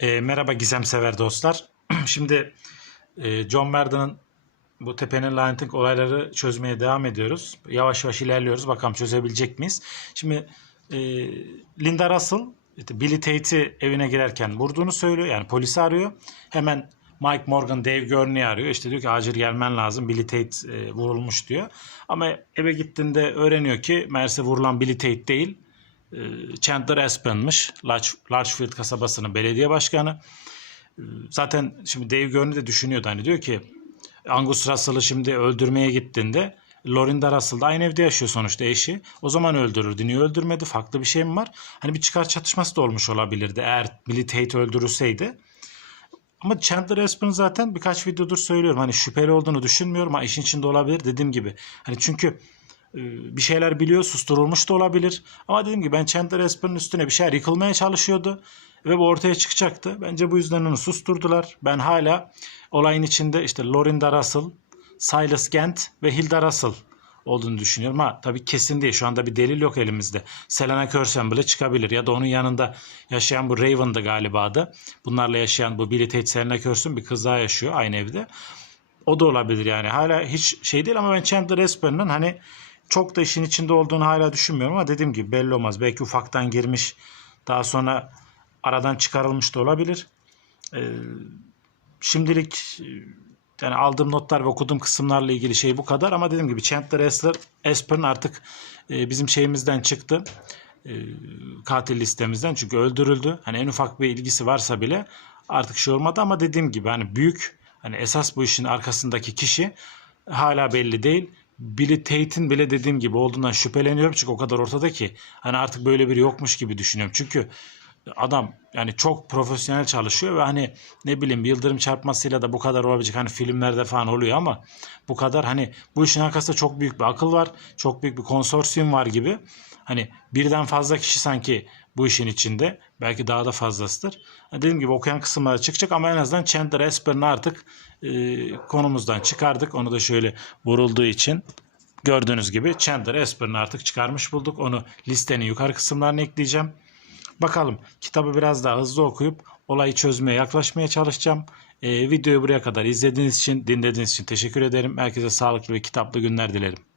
E, merhaba gizem sever dostlar. Şimdi e, John Merden'ın bu tepenin lanetik olayları çözmeye devam ediyoruz. Yavaş yavaş ilerliyoruz. Bakalım çözebilecek miyiz? Şimdi e, Linda Russell işte Billy Tate'i evine girerken vurduğunu söylüyor. Yani polisi arıyor. Hemen Mike Morgan, Dave Gurney'i arıyor. İşte diyor ki acil gelmen lazım. Billy Tate e, vurulmuş diyor. Ama eve gittiğinde öğreniyor ki meğerse vurulan Billy Tate değil. E, Chandler Aspen'mış. Larch- Larchfield kasabasının belediye başkanı. E, Zaten şimdi Dave Gurney de düşünüyordu. Hani diyor ki Angus Russell'ı şimdi öldürmeye gittiğinde Lorinda Russell da aynı evde yaşıyor sonuçta eşi. O zaman öldürürdü. Niye öldürmedi? Farklı bir şey mi var? Hani bir çıkar çatışması da olmuş olabilirdi eğer Billy Tate öldürülseydi. Ama Chandler Aspen zaten birkaç videodur söylüyorum. Hani şüpheli olduğunu düşünmüyorum ama işin içinde olabilir dediğim gibi. Hani çünkü bir şeyler biliyor, susturulmuş da olabilir. Ama dediğim gibi ben Chandler Aspen'ın üstüne bir şeyler yıkılmaya çalışıyordu. Ve bu ortaya çıkacaktı. Bence bu yüzden onu susturdular. Ben hala olayın içinde işte Lorinda Russell, Silas Gent ve Hilda Russell olduğunu düşünüyorum. Ha tabii kesin değil. Şu anda bir delil yok elimizde. Selena Cursen bile çıkabilir. Ya da onun yanında yaşayan bu Raven'dı galiba adı. Bunlarla yaşayan bu Billy Tate, Selena Cursen bir kız daha yaşıyor aynı evde. O da olabilir yani. Hala hiç şey değil ama ben Chandler Aspen'ın hani çok da işin içinde olduğunu hala düşünmüyorum ama dediğim gibi belli olmaz. Belki ufaktan girmiş daha sonra aradan çıkarılmış da olabilir. Ee, şimdilik e, yani aldığım notlar ve okuduğum kısımlarla ilgili şey bu kadar ama dediğim gibi Chandler Asper, Aspen artık e, bizim şeyimizden çıktı. E, katil listemizden çünkü öldürüldü. Hani en ufak bir ilgisi varsa bile artık şey olmadı ama dediğim gibi hani büyük hani esas bu işin arkasındaki kişi hala belli değil. Billy Tate'in bile dediğim gibi olduğundan şüpheleniyorum çünkü o kadar ortada ki hani artık böyle biri yokmuş gibi düşünüyorum. Çünkü adam yani çok profesyonel çalışıyor ve hani ne bileyim yıldırım çarpmasıyla da bu kadar olabilecek hani filmlerde falan oluyor ama bu kadar hani bu işin arkasında çok büyük bir akıl var. Çok büyük bir konsorsiyum var gibi. Hani birden fazla kişi sanki bu işin içinde. Belki daha da fazlasıdır. Dediğim gibi okuyan kısımlara çıkacak ama en azından Chandler Asper'ını artık e, konumuzdan çıkardık. Onu da şöyle vurulduğu için gördüğünüz gibi Chandler Asper'ını artık çıkarmış bulduk. Onu listenin yukarı kısımlarına ekleyeceğim. Bakalım kitabı biraz daha hızlı okuyup olayı çözmeye yaklaşmaya çalışacağım. Ee, videoyu buraya kadar izlediğiniz için, dinlediğiniz için teşekkür ederim. Herkese sağlıklı ve kitaplı günler dilerim.